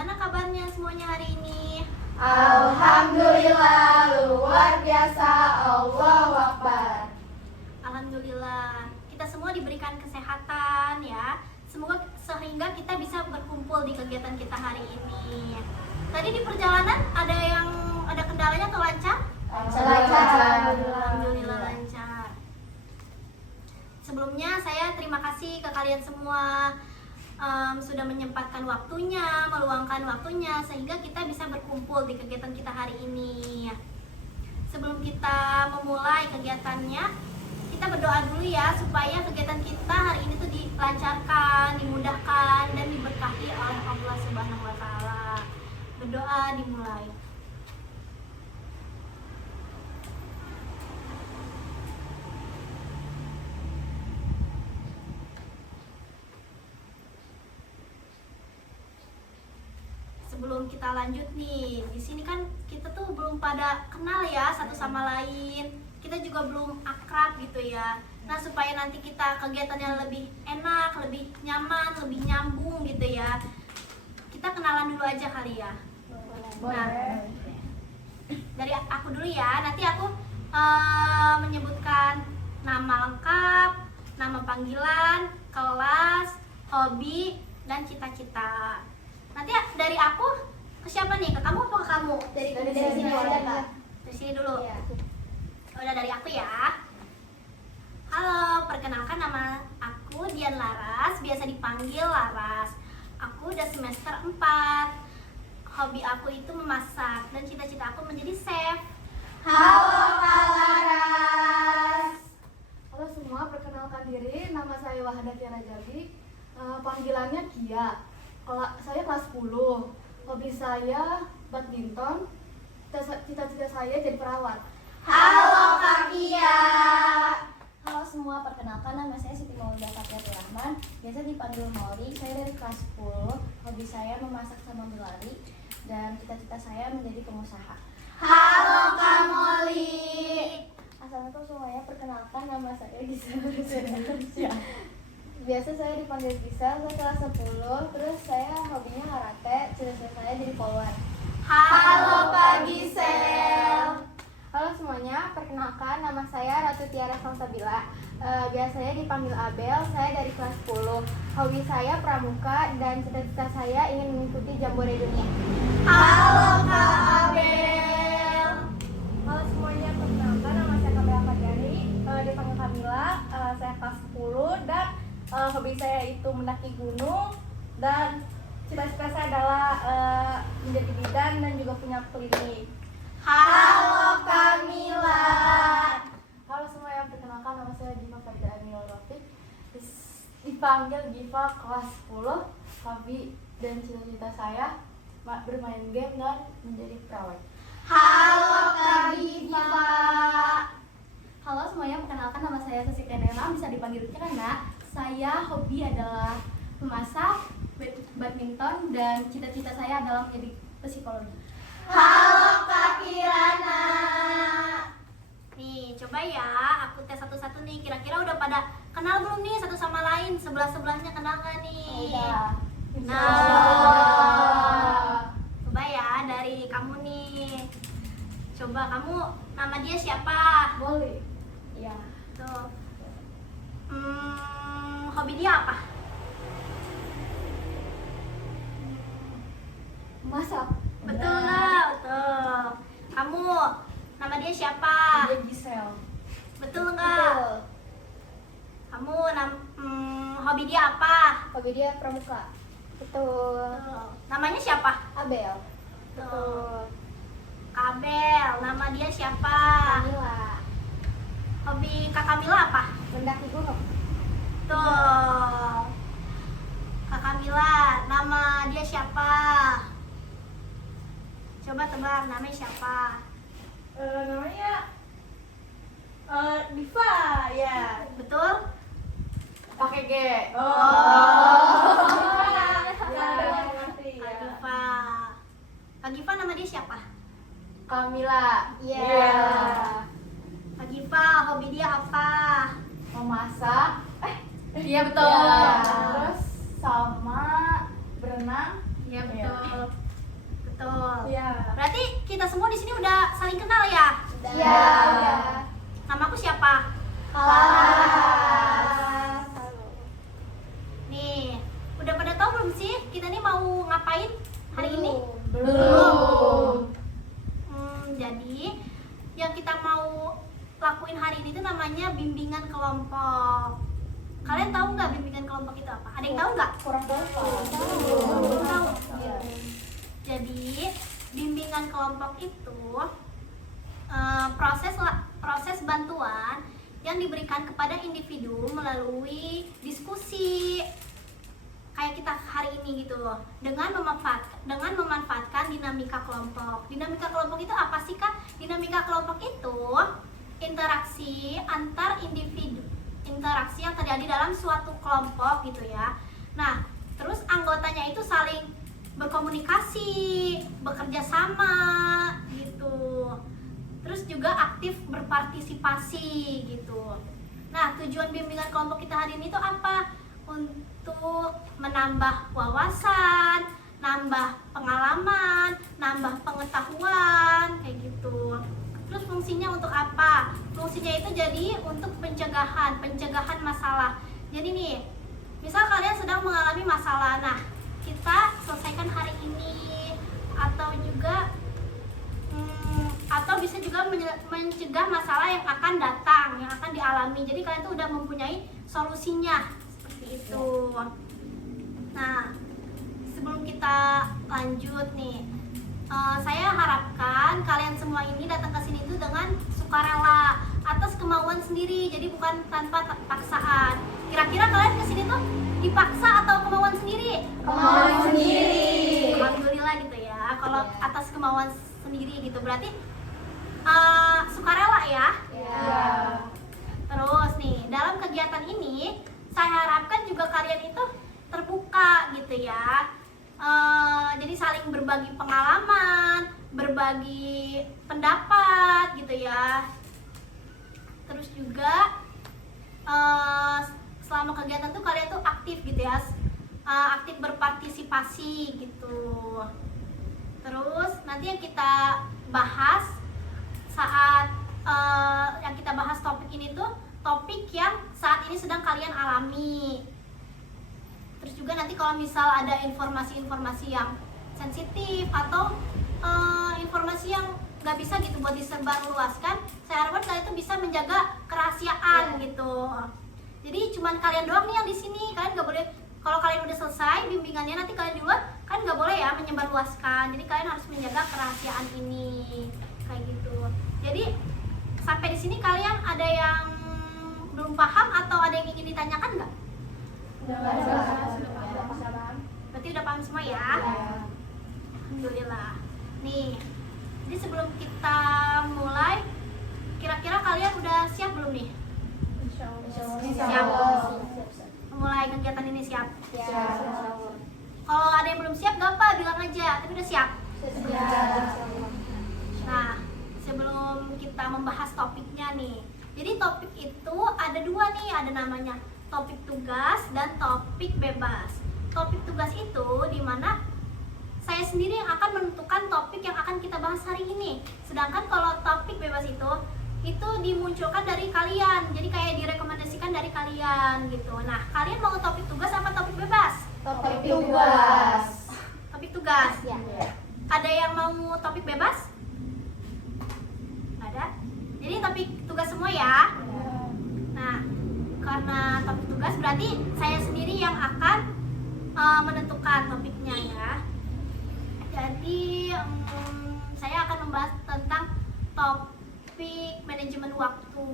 Gimana kabarnya semuanya hari ini? Alhamdulillah, luar biasa, Allahu Akbar. Alhamdulillah, kita semua diberikan kesehatan ya. Semoga sehingga kita bisa berkumpul di kegiatan kita hari ini. Tadi di perjalanan ada kendalanya atau lancar? Lancar. Alhamdulillah lancar. Sebelumnya saya terima kasih ke kalian semua sudah menyempatkan waktunya, meluangkan waktunya sehingga kita bisa berkumpul di kegiatan kita hari ini. Sebelum kita memulai kegiatannya, kita berdoa dulu ya supaya kegiatan kita hari ini tuh dilancarkan, dimudahkan dan diberkahi oleh Allah Subhanahu wa taala. Berdoa dimulai. Sebelum kita lanjut nih, di sini kan kita tuh belum pada kenal ya satu sama lain. Kita juga belum akrab gitu ya. Nah, supaya nanti kita kegiatannya lebih enak, lebih nyaman, lebih nyambung gitu ya. Kita kenalan dulu aja kali ya. Nah, dari aku dulu ya. Nanti aku menyebutkan nama lengkap, nama panggilan, kelas, hobi, dan cita-cita. Nanti dari aku ke siapa nih? Ke kamu apa ke kamu? Dari sini aja Kak. Dari sini dulu. Iya. Udah dari aku ya. Halo, perkenalkan nama aku Dian Laras, biasa dipanggil Laras. Aku udah semester 4. Hobi aku itu memasak dan cita-cita aku menjadi chef. Halo Kak Laras. Halo semua, perkenalkan diri, nama saya Wahda Tiara Jabi, panggilannya Kia. Saya kelas 10, hobi saya badminton, cita-cita saya jadi perawat. Halo Kak Kia. Halo semua, perkenalkan nama saya Siti Maulida Fathiyati Rahman, biasa dipanggil Molly. Saya dari kelas 10, hobi saya memasak sama berlari, dan cita-cita saya menjadi pengusaha. Halo Kak Molly. Assalamualaikum semuanya, perkenalkan nama saya Gisel Rusia. Biasa saya dipanggil Gisel, saya kelas 10, terus saya hobinya karate, cita-cita saya jadi polwan. Halo Kak Gisel. Halo semuanya, perkenalkan nama saya Ratu Tiara Salsabila, biasanya dipanggil Abel, saya dari kelas 10. Hobi saya pramuka dan cita-cita saya ingin mengikuti Jambore Dunia. Halo Kak Abel. Halo semuanya, perkenalkan nama saya Kamila Fadjani, dipanggil Kamila, saya kelas 10 dan hobi saya itu mendaki gunung dan cita-cita saya adalah menjadi bidan dan juga punya klinik. Halo Kamila. Halo semuanya, perkenalkan nama saya Giva Farida Anil Rafiq, dipanggil Giva kelas 10. Hobi dan cita-cita saya bermain game dan menjadi perawat. Halo Kak Giva. Halo semuanya, perkenalkan nama saya Susi Kenela, bisa dipanggil Kirana. Saya hobi adalah memasak, badminton, dan cita-cita saya adalah menjadi psikologi. Halo Kak Kirana. Nih, coba ya aku tes satu-satu nih. Kira-kira udah pada kenal belum nih satu sama lain? Sebelah-sebelahnya kenal gak nih? Udah. Nah, coba ya dari kamu nih. Coba kamu, nama dia siapa? Boleh. Iya. Tuh. Hobi dia apa? Masak. Betul nggak? Betul. Kamu, nama dia siapa? Dia Gisel. Betul nggak? Kamu, hobi dia apa? Hobi dia pramuka. Betul. Betul. Namanya siapa? Abel. Betul. Kabel, nama dia siapa? Kamila. Hobi Kak Kamila apa? Mendaki gunung. Tuh. Kak Kamila, nama dia siapa? Coba tebak, namanya siapa? Namanya Diva ya. Betul? Pakai G. Kak Giva. Kak Giva, nama dia siapa? Kamila. Yeah. Kak Giva, hobi dia apa? Memasak. Iya betul. Ya. Terus sama berenang. Iya betul. Berarti kita semua di sini udah saling kenal ya? Ya. Namaku siapa? Kelas. Nih, udah pada tahu belum sih kita nih mau ngapain hari ini? Belum. Jadi yang kita mau lakuin hari ini itu namanya bimbingan kelompok. Kalian tahu nggak bimbingan kelompok itu apa? Ada yang tahu nggak? Kurang tahu. Belum tahu. Iya. Jadi bimbingan kelompok itu proses bantuan yang diberikan kepada individu melalui diskusi kayak kita hari ini gitu loh, dengan memanfaatkan dinamika kelompok. Dinamika kelompok itu apa sih Kak? Dinamika kelompok itu interaksi antar individu, interaksi yang terjadi dalam suatu kelompok gitu ya. Nah, terus anggotanya itu saling berkomunikasi, bekerja sama gitu. Terus juga aktif berpartisipasi gitu. Nah, tujuan bimbingan kelompok kita hari ini tuh apa? Untuk menambah wawasan, nambah pengalaman, nambah pengetahuan kayak gitu. Terus fungsinya untuk apa? Fungsinya itu jadi untuk pencegahan masalah. Jadi nih, misal kalian sedang mengalami masalah, nah kita selesaikan hari ini, atau juga atau bisa juga mencegah masalah yang akan datang, yang akan dialami. Jadi kalian tuh udah mempunyai solusinya seperti itu. Nah, sebelum kita lanjut nih, saya harapkan kalian semua ini datang ke sini tuh dengan sukarela atas kemauan sendiri, jadi bukan tanpa paksaan. Kira-kira kalian ke sini tuh dipaksa atau kemauan sendiri? Kemauan sendiri. Alhamdulillah gitu ya. Kalau atas kemauan sendiri gitu berarti sukarela ya. Ya. Terus nih, dalam kegiatan ini saya harapkan juga kalian itu terbuka gitu ya. Jadi saling berbagi pengalaman, berbagi pendapat gitu ya. Terus juga selama kegiatan tuh kalian tuh aktif gitu ya, aktif berpartisipasi gitu. Terus nanti yang kita bahas saat yang kita bahas topik ini tuh topik yang saat ini sedang kalian alami. Terus juga nanti kalau misal ada informasi-informasi yang sensitif atau informasi yang nggak bisa gitu buat disebarluaskan, saya harapkan kalian tuh bisa menjaga kerahasiaan gitu. Jadi cuman kalian doang nih yang di sini, kalian nggak boleh. Kalau kalian udah selesai bimbingannya, nanti kalian di luar kan nggak boleh ya menyebarluaskan. Jadi kalian harus menjaga kerahasiaan ini kayak gitu. Jadi sampai di sini kalian ada yang belum paham atau ada yang ingin ditanyakan nggak? Berarti udah paham semua ya? Alhamdulillah. Nih, jadi sebelum kita mulai, kira-kira kalian udah siap belum nih? Siap. Mulai kegiatan ini siap? Kalau ada yang belum siap gak apa, bilang aja, tapi udah siap? Nah, sebelum kita membahas topiknya nih, jadi topik itu ada dua nih, ada namanya topik tugas dan topik bebas. Topik tugas itu dimana saya sendiri yang akan menentukan topik yang akan kita bahas hari ini. Sedangkan kalau topik bebas itu dimunculkan dari kalian, jadi kayak direkomendasikan dari kalian gitu. Nah, kalian mau topik tugas apa topik bebas? Topik tugas. Topik tugas. Ya. Ada yang mau topik bebas? Ada. Jadi topik tugas semua ya. Nah, karena topik tugas berarti saya sendiri yang akan menentukan topiknya ya. Jadi saya akan membahas tentang topik manajemen waktu.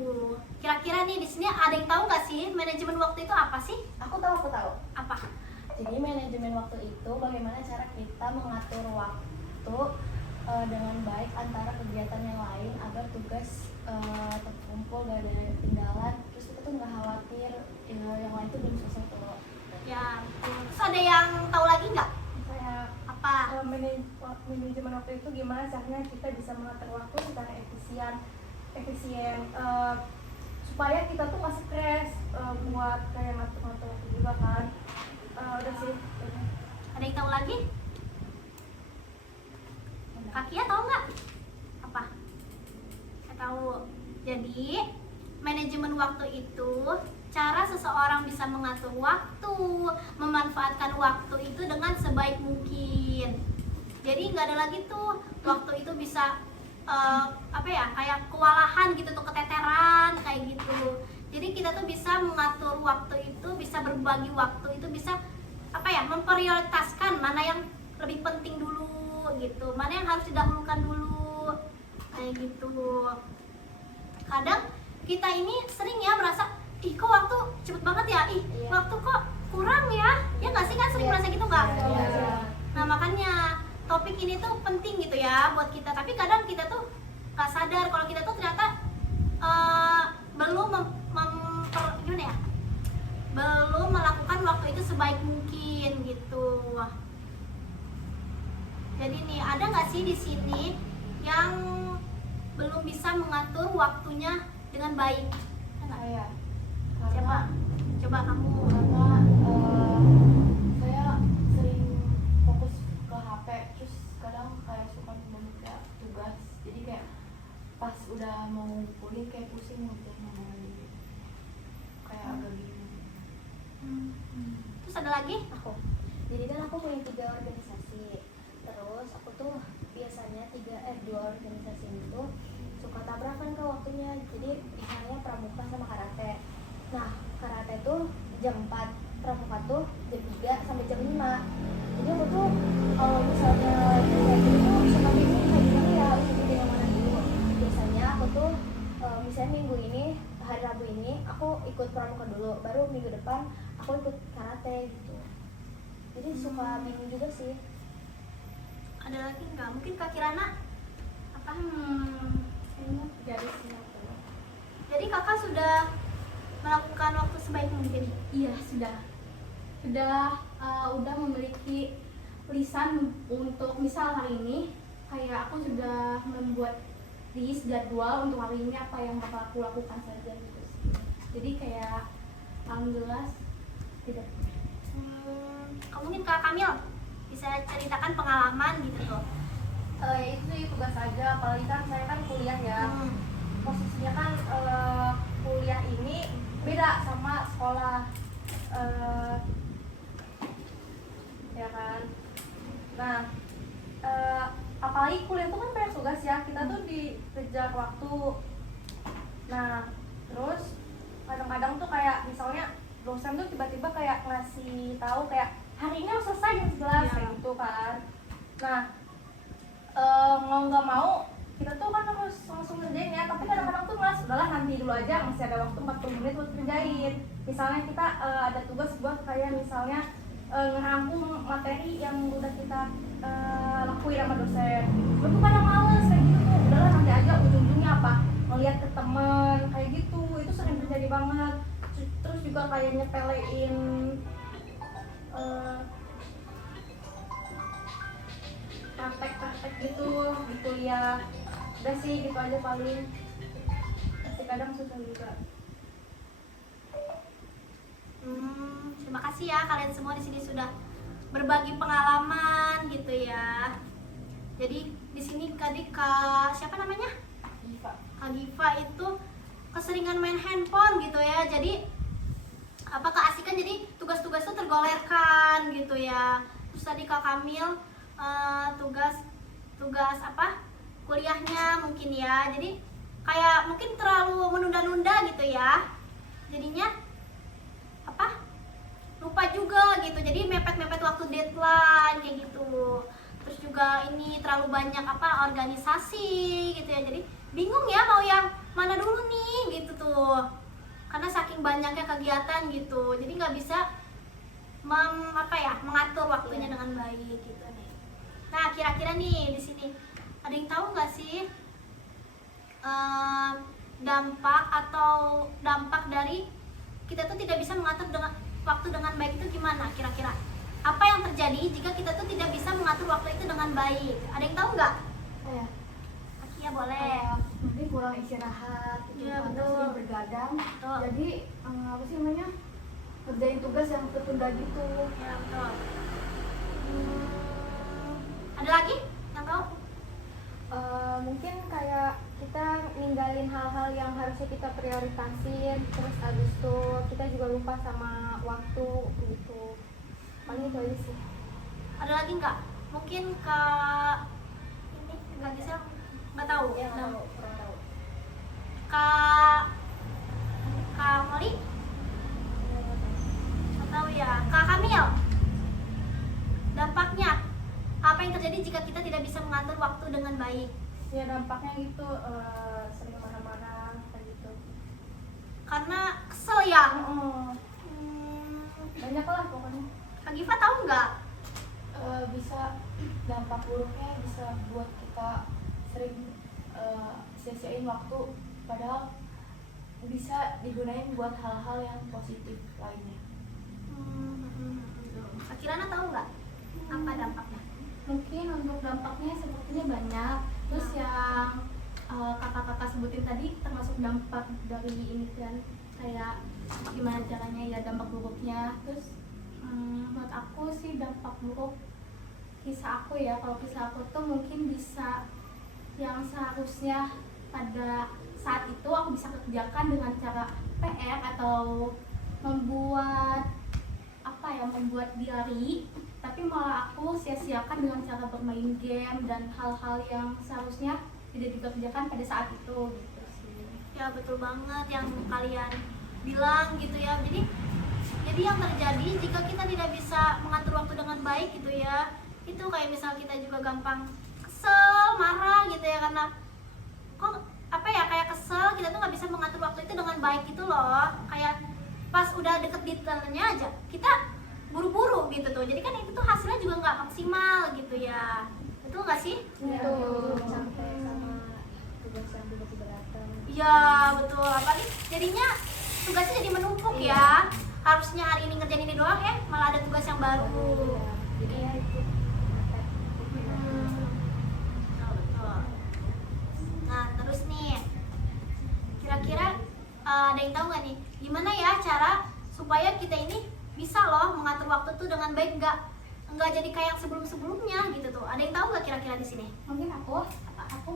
Kira-kira nih di sini ada yang tahu nggak sih manajemen waktu itu apa sih? Aku tahu. Apa? Jadi manajemen waktu itu bagaimana cara kita mengatur waktu dengan baik antara kegiatan yang lain agar tugas terkumpul, gak ada ketinggalan, terus kita tuh nggak khawatir yang lain tuh belum selesai tuh. Ya, terus ada yang tahu lagi nggak? Saya Apa? manajemen waktu itu gimana caranya kita bisa mengatur waktu secara efisien supaya kita tuh nggak stres buat kayak ngatur-ngatur waktu juga kan. Udah sih. Ada yang tahu lagi? Kakia tahu nggak? Apa? Nggak tahu. Jadi manajemen waktu itu cara seseorang bisa mengatur waktu, memanfaatkan waktu itu dengan sebaik mungkin. Jadi nggak ada lagi tuh waktu itu bisa kayak kewalahan gitu tuh, keteteran kayak gitu. Jadi kita tuh bisa mengatur waktu itu, bisa berbagi waktu itu, bisa memprioritaskan mana yang lebih penting dulu gitu, mana yang harus didahulukan dulu kayak gitu. Kadang kita ini sering ya merasa, ih kok waktu cepet banget ya, waktu kok kurang ya nggak sih, kan sering merasa gitu nggak? Nah makanya topik ini tuh penting gitu ya buat kita, tapi kadang kita tuh nggak sadar kalau kita tuh ternyata belum belum melakukan waktu itu sebaik mungkin gitu. Jadi nih, ada nggak sih di sini yang belum bisa mengatur waktunya dengan baik? Saya. Siapa? Coba kamu. Karena saya sering fokus ke HP, terus kadang kayak suka menunda tugas, jadi kayak pas udah mau kuliah kayak pusing ngerjain lagi, kayak agak bingung. Terus ada lagi? Jadi kan aku punya 3 organisasi. Terus aku tuh biasanya 2 organisasi itu suka tabrakan ke waktunya. Jadi misalnya pramuka sama karate. Nah, karate tuh jam 4, pramuka tuh jam 3 sampai jam 5. Jadi aku tuh kalau misalnya kayak gitu tuh suka bingung kayak gimana ya, harus ikutin yang mana dulu. Biasanya aku tuh misalnya minggu ini, hari Rabu ini aku ikut pramuka dulu, baru minggu depan aku ikut karate gitu. Jadi suka bingung juga sih. Ada lagi nggak? Mungkin Kak Kirana? Apa? Kayaknya garisnya tuh. Jadi kakak sudah melakukan waktu sebaik mungkin? Iya, sudah udah memiliki lisan untuk misal hari ini kayak aku sudah membuat list jadwal untuk hari ini apa yang bakal aku lakukan saja gitu sih. Jadi kayak alhamdulillah tidak. Mungkin Kak Kamil bisa ceritakan pengalaman gitu tuh. Itu sih tugas aja, apalagi kan saya kan kuliah ya. Posisinya kan kuliah ini beda sama sekolah, ya kan. Nah, apalagi kuliah itu kan banyak tugas ya, kita tuh dikejar waktu. Nah, terus kadang-kadang tuh kayak misalnya dosen tuh tiba-tiba kayak ngasih tahu kayak hari ini harus selesai jam 11 kayak gitu kan. Nah, mau nggak mau kita tuh kan harus langsung kerjain ya, tapi kadang-kadang tuh mas udahlah nanti dulu aja, masih ada waktu 40 menit buat kerjain. Misalnya kita ada tugas buat kayak misalnya ngerangkum materi yang udah kita lakuin sama dosen, itu pada males kayak gitu tuh, udahlah nanti aja, ujung-ujungnya apa, ngeliat ke temen kayak gitu, itu sering terjadi banget. Terus juga kayak nyepelein praktek-praktek gitu di kuliah. Udah sih gitu aja paling, masih kadang susah juga. Terima kasih ya kalian semua di sini sudah berbagi pengalaman gitu ya. Jadi di sini tadi Kak siapa namanya? Kak Giva itu keseringan main handphone gitu ya. Jadi keasikan, jadi tugas-tugas itu tergolerkan gitu ya. Terus tadi Kak Kamil tugas kuliahnya mungkin ya. Jadi kayak mungkin terlalu menunda-nunda gitu ya. Jadinya lupa juga gitu, jadi mepet-mepet waktu deadline kayak gitu. Terus juga ini terlalu banyak organisasi gitu ya, jadi bingung ya mau yang mana dulu nih gitu tuh, karena saking banyaknya kegiatan gitu, jadi nggak bisa mengatur waktunya dengan baik gitu nih. Nah kira-kira nih di sini ada yang tahu nggak sih dampak dari kita tuh tidak bisa mengatur waktu dengan baik itu gimana kira-kira? Apa yang terjadi jika kita tuh tidak bisa mengatur waktu itu dengan baik? Ada yang tahu nggak? Saya Akia boleh. mungkin kurang istirahat, Iya, terus betul. bergadang. Betul. Jadi kerjain tugas yang tertunda gitu. Ya betul. Ada lagi yang tahu? harusnya kita prioritasin, terus abis itu kita juga lupa sama waktu gitu. Paling itu aja sih. Ada lagi nggak? Mungkin Kak ini Kak Gisel nggak tahu. Ya, Nah, kurang tahu. Kak Kak Molly nggak tahu ya. Kak Kamil, dampaknya apa yang terjadi jika kita tidak bisa mengatur waktu dengan baik? Ya dampaknya gitu sering marah-marah kayak gitu. Karena kesel ya. Banyak lah pokoknya. Kak Giva tahu nggak? Bisa dampak buruknya bisa buat kita sering sia-siain waktu, padahal bisa digunain buat hal-hal yang positif lainnya. Kak Kirana tahu nggak apa dampaknya? Mungkin untuk dampaknya sepertinya banyak. Terus yang kakak-kakak sebutin tadi termasuk dampak dari ini kan, kayak gimana caranya ya dampak buruknya. Terus menurut aku sih dampak buruk kisah aku ya, kalau kisah aku tuh mungkin bisa yang seharusnya pada saat itu aku bisa kerjakan dengan cara PR atau membuat membuat diary, tapi malah aku sia-siakan dengan cara bermain game dan hal-hal yang seharusnya tidak dikerjakan pada saat itu gitu sih. Ya betul banget yang kalian bilang gitu ya. Jadi yang terjadi jika kita tidak bisa mengatur waktu dengan baik gitu ya, itu kayak misal kita juga gampang kesel, marah gitu ya, karena kok apa ya, kayak kesel kita tuh nggak bisa mengatur waktu itu dengan baik gitu loh. Kayak pas udah deket detailnya aja kita buru-buru gitu tuh, jadi kan itu tuh hasilnya juga nggak maksimal gitu ya. Betul nggak sih? Betul. Sampai sama tugas yang tiba-tiba datang. Iya betul, apalagi jadinya tugasnya jadi menumpuk ya. Harusnya hari ini ngerjain ini doang ya, malah ada tugas yang baru. Jadi ya itu. Betul. Nah terus nih, kira-kira ada yang tahu nggak nih, gimana ya cara supaya kita ini bisa loh mengatur waktu tuh dengan baik, nggak jadi kayak yang sebelum-sebelumnya gitu tuh. Ada yang tahu nggak kira-kira di sini? Mungkin aku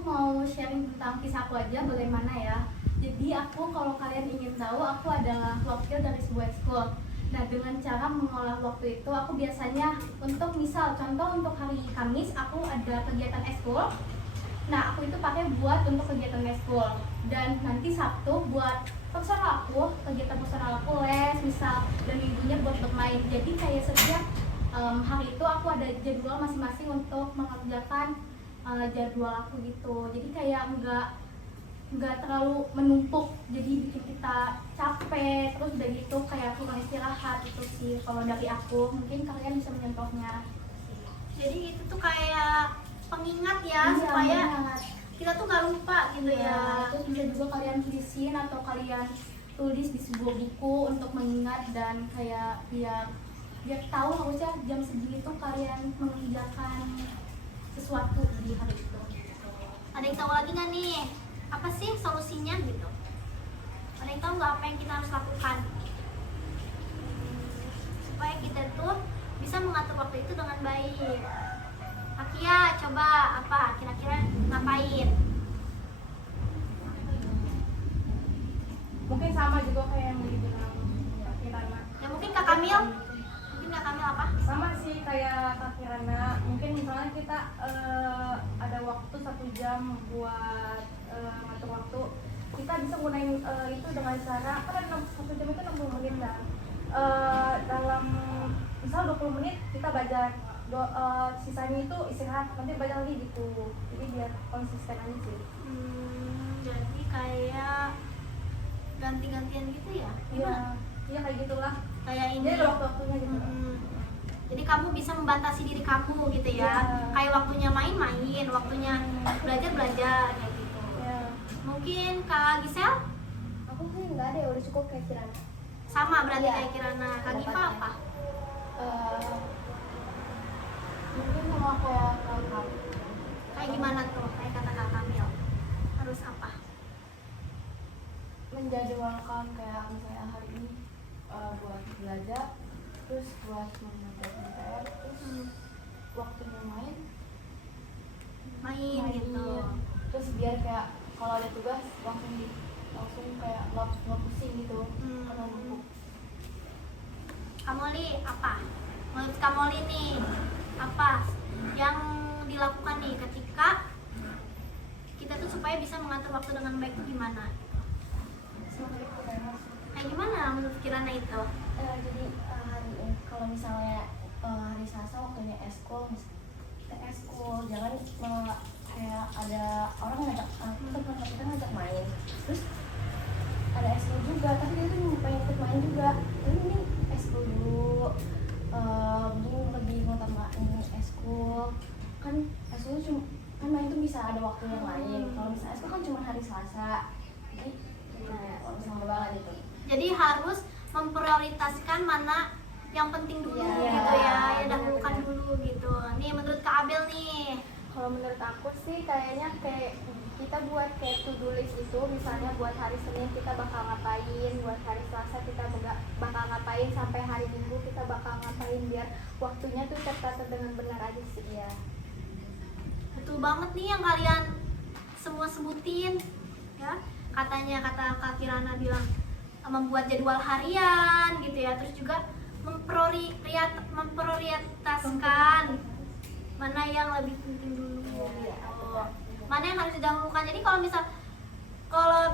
mau sharing tentang kisah aku aja bagaimana ya. Jadi aku, kalau kalian ingin tahu, aku adalah wakil dari sebuah ekskul. Nah, dengan cara mengolah waktu itu, aku biasanya untuk misal contoh untuk hari Kamis aku ada kegiatan ekskul. Nah, aku itu pakai buat untuk kegiatan ekskul, dan nanti Sabtu buat personal aku, kegiatan personal aku les misal, dan minggunya buat bermain. Jadi kayak setiap hari itu aku ada jadwal masing-masing untuk mengerjakan jadwal aku gitu. Jadi kayak nggak terlalu menumpuk, jadi bikin kita capek, terus udah gitu kayak kurang istirahat itu sih kalau dari aku. Mungkin kalian bisa menyontohnya. Jadi itu tuh kayak pengingat ya, Iya, supaya banget. kita tuh nggak lupa gitu ya. Terus bisa juga kalian tulisin atau kalian tulis di sebuah buku untuk mengingat, dan kayak biar tahu harusnya jam segini tuh kalian mengerjakan sesuatu di hari itu. Ada yang tahu lagi nggak nih, apa sih solusinya gitu? Ada yang tahu nggak apa yang kita harus lakukan supaya kita tuh bisa mengatur waktu itu dengan baik? Akia, coba apa kira-kira ngapain? Mungkin sama juga kayak yang dibilang Kak Kirana. Ya mungkin Kak Kamil apa? Sama sih kayak Kak Kirana. Mungkin misalnya kita ada waktu 1 jam buat ngatur waktu, kita bisa gunain itu dengan cara, kan ada 1 jam itu 60 menit kan. Dalam misal 20 menit kita belajar, sisanya itu istirahat, nanti belajar lagi gitu. Jadi biar konsisten aja sih. Jadi kayak ganti-gantian gitu ya? Gimana? Iya kayak gitulah. Kayak ini. Jadi ada waktu-waktunya gitu. Jadi kamu bisa membatasi diri kamu gitu ya. Iya. Kayak waktunya main-main, waktunya belajar-belajar kayak gitu. Iya. Mungkin Kak Gisel Aku sih nggak ada ya, udah cukup kayak Kirana. sama berarti Iya. kayak Kirana. Kak Giva apa? Mungkin sama kayak kakak, Kayak gimana tuh? Kayak kata Kak Kamil. Harus apa? menjadwalkan kayak misalnya hari ini buat belajar, terus buat mengerjakan PR, terus waktunya main Main gitu. terus biar kayak kalau ada tugas langsung langsung kayak nggak pusing gitu karena Hmm. numpuk. Kamoli apa? Menurut Kamoli nih apa yang dilakukan nih ketika kita tuh supaya bisa mengatur waktu dengan baik tuh gimana? Kayak gimana menurut Kirana itu? Jadi hari ini kalau misalnya hari Selasa waktunya eskul, kita eskul, jangan kayak ada orang ngajak kita ngajak main, terus ada eskul juga, tapi dia tuh pengen ikut main juga, tapi ini eskul dulu, mungkin lebih ngutamain eskul, kan eskul cuma kan main tuh bisa ada waktu yang lain, kalau misalnya eskul kan cuma hari Selasa, jadi kalau misalnya banget itu. Jadi harus memprioritaskan mana yang penting dulu Iya, gitu ya, ya benar-benar. dahulukan dulu gitu. Nih menurut Kak Abel nih. Kalau menurut aku sih kayaknya kayak kita buat kayak to-do list itu, misalnya buat hari Senin kita bakal ngapain, buat hari Selasa kita bakal ngapain, sampai hari Minggu kita bakal ngapain, biar waktunya tuh tertata dengan benar aja sih ya. Betul banget nih yang kalian semua sebutin ya. Katanya kata Kak Kirana bilang membuat jadwal harian gitu ya, terus juga memprioritaskan mana yang lebih penting dulu gitu. Mana yang harus didahulukan. Jadi kalau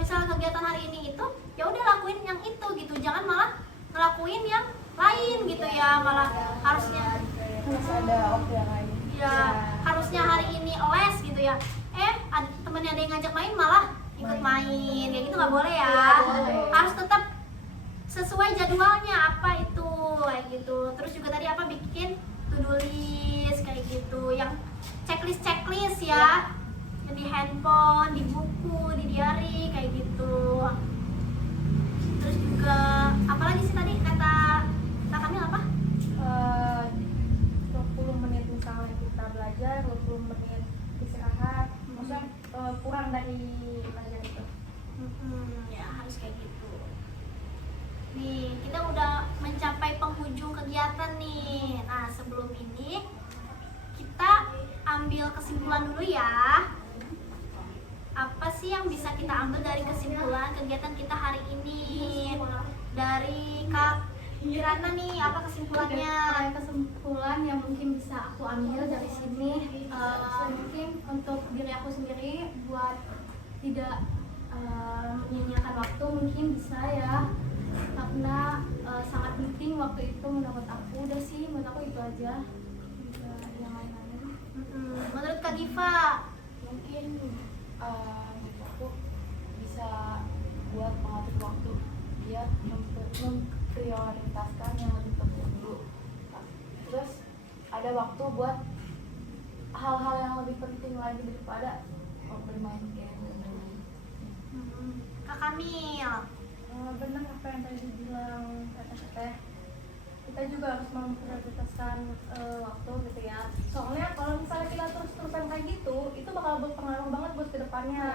misal kegiatan hari ini itu ya udah lakuin yang itu gitu, jangan malah ngelakuin yang lain gitu ya, malah harusnya Masih ada waktu yang lain. ya harusnya hari ini les gitu ya, temennya ada yang ngajak main malah ikut main, kayak gitu nggak boleh ya. Harus tetap sesuai jadwalnya apa itu kayak gitu. Terus juga tadi apa bikin to-do list kayak gitu, yang checklist ya, di handphone, di buku, di diary kayak gitu. Terus juga apalagi sih tadi kata Kak Kamil apa? 20 menit misalnya kita belajar, 20 menit istirahat, maksudnya kurang dari belajar itu. Ya harus kayak gitu. Nih kita udah mencapai penghujung kegiatan nih. Nah sebelum ini kita ambil kesimpulan dulu ya. Apa sih yang bisa kita ambil dari kesimpulan kegiatan kita hari ini? Dari Kak Kirana nih, apa kesimpulannya? Kesimpulan yang mungkin bisa aku ambil dari sini, mungkin untuk diri aku sendiri buat tidak menyia-nyiakan waktu mungkin bisa ya, karena sangat penting waktu itu menurut aku. Udah sih, menurut aku itu aja, tidak yang lain-lain. Menurut Kak Diva, Mungkin menurut aku bisa buat mengatur waktu dia memprioritaskan yang lebih penting dulu. Terus ada waktu buat hal-hal yang lebih penting lagi daripada bermain game. Kak Kamil. Benar apa yang tadi dibilang kata-kata, kita juga harus memprioritaskan waktu gitu ya. Soalnya kalau misalnya kita terus-terusan kayak gitu, itu bakal berpengaruh banget buat kedepannya.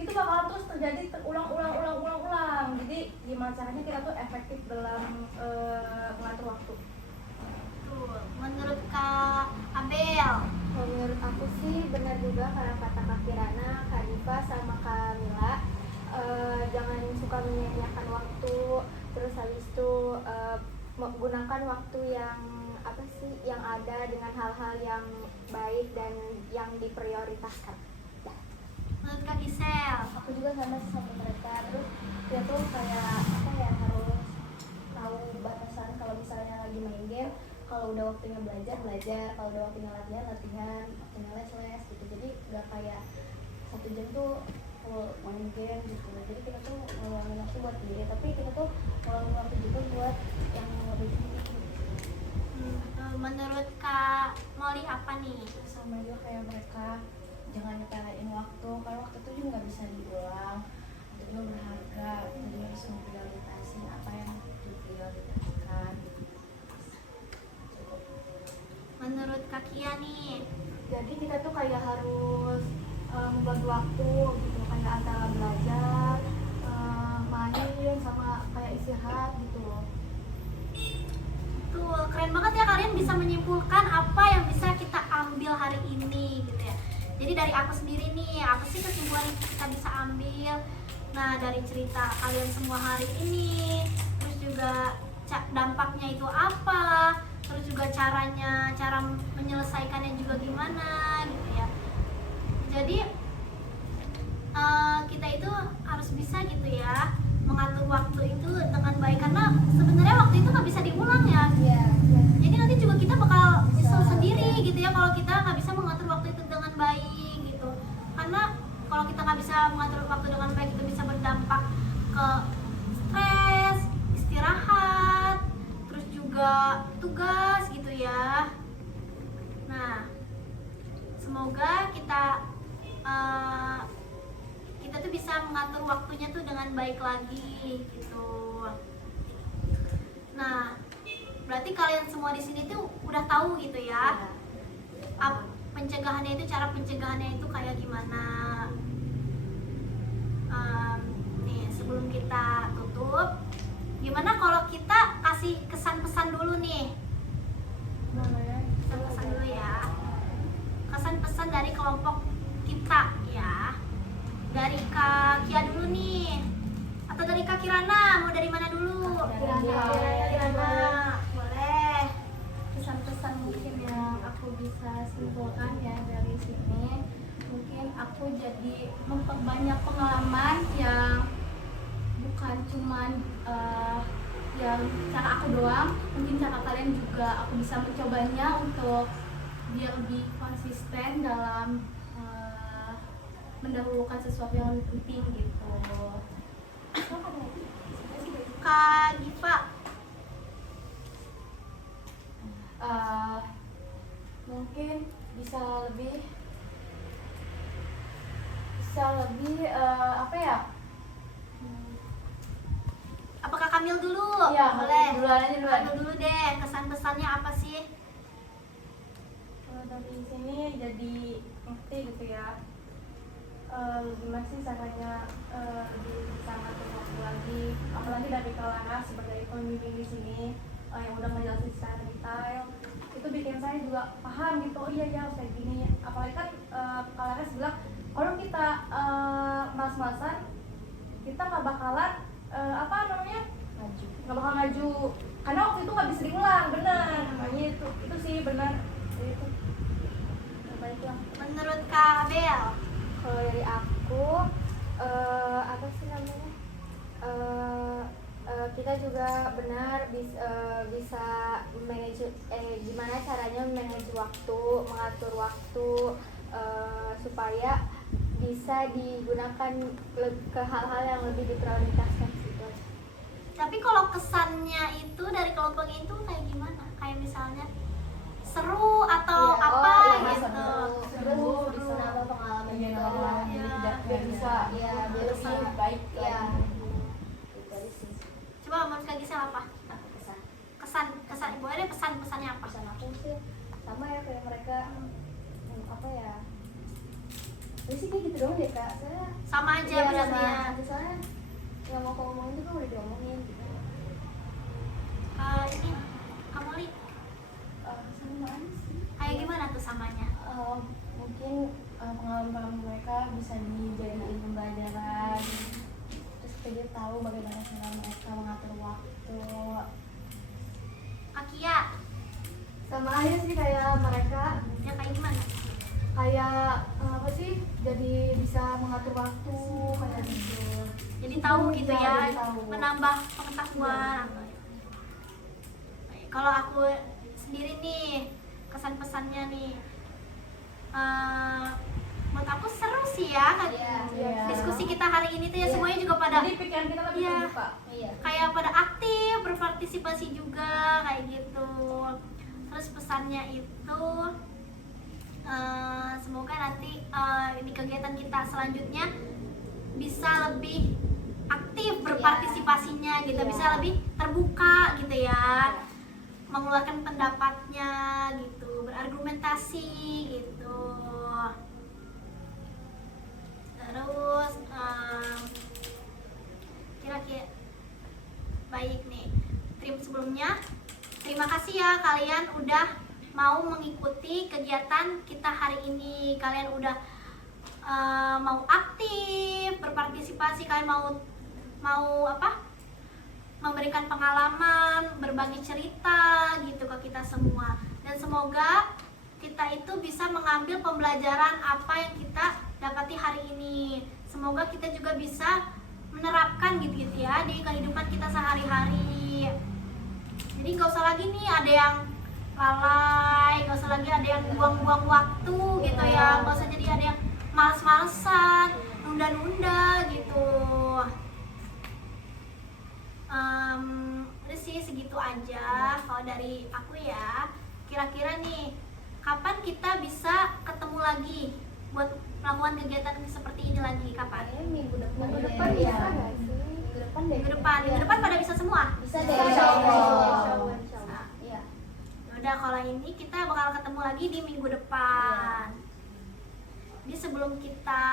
Itu bakal terus terjadi terulang-ulang. Jadi gimana caranya kita tuh efektif dalam mengatur waktu. Tuh, menurut Kak Abel. Kalau menurut aku sih benar juga karena kata Kak Kirana, Kak Diva, sama Kak Mila, jangan suka menyia-nyiakan waktu. Terus habis itu menggunakan waktu yang yang ada dengan hal-hal yang baik dan yang diprioritaskan. Menurut Kak Gisel. Aku juga sama sih sama mereka. Terus dia tuh kayak harus tahu batasan. Kalau misalnya lagi main game, kalau udah waktunya belajar, kalau udah waktunya latihan, waktunya les gitu. Jadi nggak kayak 1 jam tuh full main game gitu. Jadi kita tuh ngeluangin waktu buat diri, tapi kita tuh ngeluangin waktu juga buat yang lebih penting. Menurut Kak Molly apa nih? Sama juga kayak mereka, jangan nyepelein waktu, karena waktu itu juga nggak bisa diulang. Itu juga berharga, jadi harus memprioritaskan apa yang diprioritaskan. Menurut Kak Kia nih. Jadi kita tuh kayak harus membagi waktu gitu, kayak antara belajar, main, sama kayak istirahat gitu loh. Tuh, keren banget ya kalian bisa menyimpulkan apa yang bisa kita ambil hari ini gitu ya. Jadi dari aku sendiri nih, apa sih kesimpulan yang kita bisa ambil? Nah, dari cerita kalian semua hari ini, terus juga dampaknya itu apa, terus juga cara menyelesaikannya juga gimana gitu ya. Jadi kita itu harus bisa gitu ya mengatur waktu itu dengan baik, karena sebenarnya waktu itu nggak bisa diulang ya. Jadi nanti juga kita bakal nyesel sendiri gitu ya kalau kita nggak bisa mengatur waktu itu dengan baik gitu. Karena kalau kita nggak bisa mengatur waktu dengan baik itu bisa berdampak ke stres, istirahat, terus juga tugas gitu ya. Nah, semoga kita tuh bisa mengatur waktunya tuh dengan baik lagi gitu. Nah, berarti kalian semua di sini tuh udah tahu gitu ya. Pencegahannya itu, cara pencegahannya itu kayak gimana. Nih, sebelum kita tutup, gimana kalau kita kasih kesan-pesan dulu nih? Kesan-pesan dulu ya. Kesan-pesan dari kelompok kita ya. Dari Kak Kia dulu nih, atau dari Kak Kirana? Mau dari mana dulu? Kirana, boleh. Pesan-pesan mungkin yang aku bisa simpulkan ya dari sini, mungkin aku jadi memperbanyak pengalaman yang bukan cuman yang cara aku doang, mungkin cara kalian juga aku bisa mencobanya untuk biar lebih konsisten dalam mendahulukan sesuatu yang lebih penting gitu. Kak Giva. Mungkin bisa lebih apa ya? Apakah Kamil dulu? Iya, boleh. duluan. Kamil dulu deh. Kesan pesannya apa sih? Kalau dari sini jadi ngerti gitu ya, gimana sih caranya lebih bisa ngatur waktu lagi, apalagi dari Kak sebagai pembimbing di sini yang udah ngejelasin secara detail, itu bikin saya juga paham gitu. Oh iya ya harus kayak gini. Apalagi kan Kak Laras bilang kalau kita mas-masan kita nggak bakalan nggak bakal maju, karena waktu itu nggak bisa diulang. Benar, makanya itu sih benar itu. Baiklah. Menurut Kak Bel? Kalau dari aku apa sih namanya, kita juga benar bisa manage gimana caranya manage waktu, mengatur waktu supaya bisa digunakan ke hal-hal yang lebih diprioritaskan gitu. Tapi kalau kesannya itu dari kelompok itu kayak gimana? Kayak misalnya seru atau apa gitu? Seru, bisa nambah pengalaman juga. Biar bisa Iya, biar lebih baik lagi. Coba menurut Kak Gisel apa? Kesan boleh deh, pesannya apa? Pesan aku sih sama ya kayak mereka, apa ya? Jadi sih kayak gitu doang deh Kak. Saya Sama aja iya, berarti sama ya. aja, soalnya yang mau aku ngomongin itu kan udah diomongin gitu. Ini kamu Li, Sama aja sih. kayak gimana tuh samanya? Mungkin pengalaman mereka bisa dijadiin pembelajaran, terus dia tahu bagaimana cara mereka mengatur waktu. Kak Kia, Sama aja sih kayak mereka, ya kayak gimana? kayak apa sih, jadi bisa mengatur waktu kayak gitu. Jadi tahu gitu ya, Jadi tahu. menambah pengetahuan. Kalau aku sendiri nih, kesan pesannya nih, menurut aku seru sih ya. Iya. Diskusi kita hari ini tuh ya, semuanya juga pada Jadi pikiran kita lebih Iya. terbuka. kayak pada aktif, berpartisipasi juga kayak gitu. Terus pesannya itu semoga nanti di kegiatan kita selanjutnya bisa lebih aktif berpartisipasinya gitu, bisa lebih terbuka gitu ya, mengeluarkan pendapatnya gitu, berargumentasi gitu. Terus kira-kira baik nih, sebelumnya terima kasih ya kalian udah mau mengikuti kegiatan kita hari ini. Kalian udah mau aktif, berpartisipasi, kalian mau apa? Memberikan pengalaman, berbagi cerita gitu ke kita semua. Dan semoga kita itu bisa mengambil pembelajaran apa yang kita dapati hari ini. Semoga kita juga bisa menerapkan gitu ya di kehidupan kita sehari-hari. Jadi gak usah lagi nih ada yang lalai, gak usah lagi ada yang buang-buang waktu gitu ya, gak usah jadi ada yang males-malesan, nunda-nunda gitu. Udah sih segitu aja kalau dari aku ya. Kira-kira nih kapan kita bisa ketemu lagi buat melakukan kegiatan seperti ini lagi? Kapan? Minggu depan Iya. bisa nggak sih? Minggu depan pada bisa semua? Bisa deh. Insya Allah. Nah, Iya. udah kalau ini kita bakal ketemu lagi di minggu depan. Jadi sebelum kita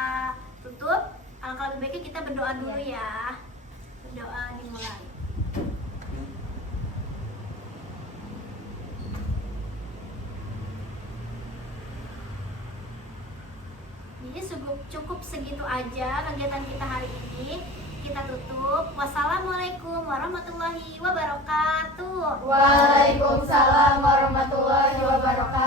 tutup, alangkah lebih baiknya kita berdoa dulu ya. Berdoa dimulai. Jadi cukup segitu aja kegiatan kita hari ini. Kita tutup. Wassalamualaikum warahmatullahi wabarakatuh. Waalaikumsalam warahmatullahi wabarakatuh.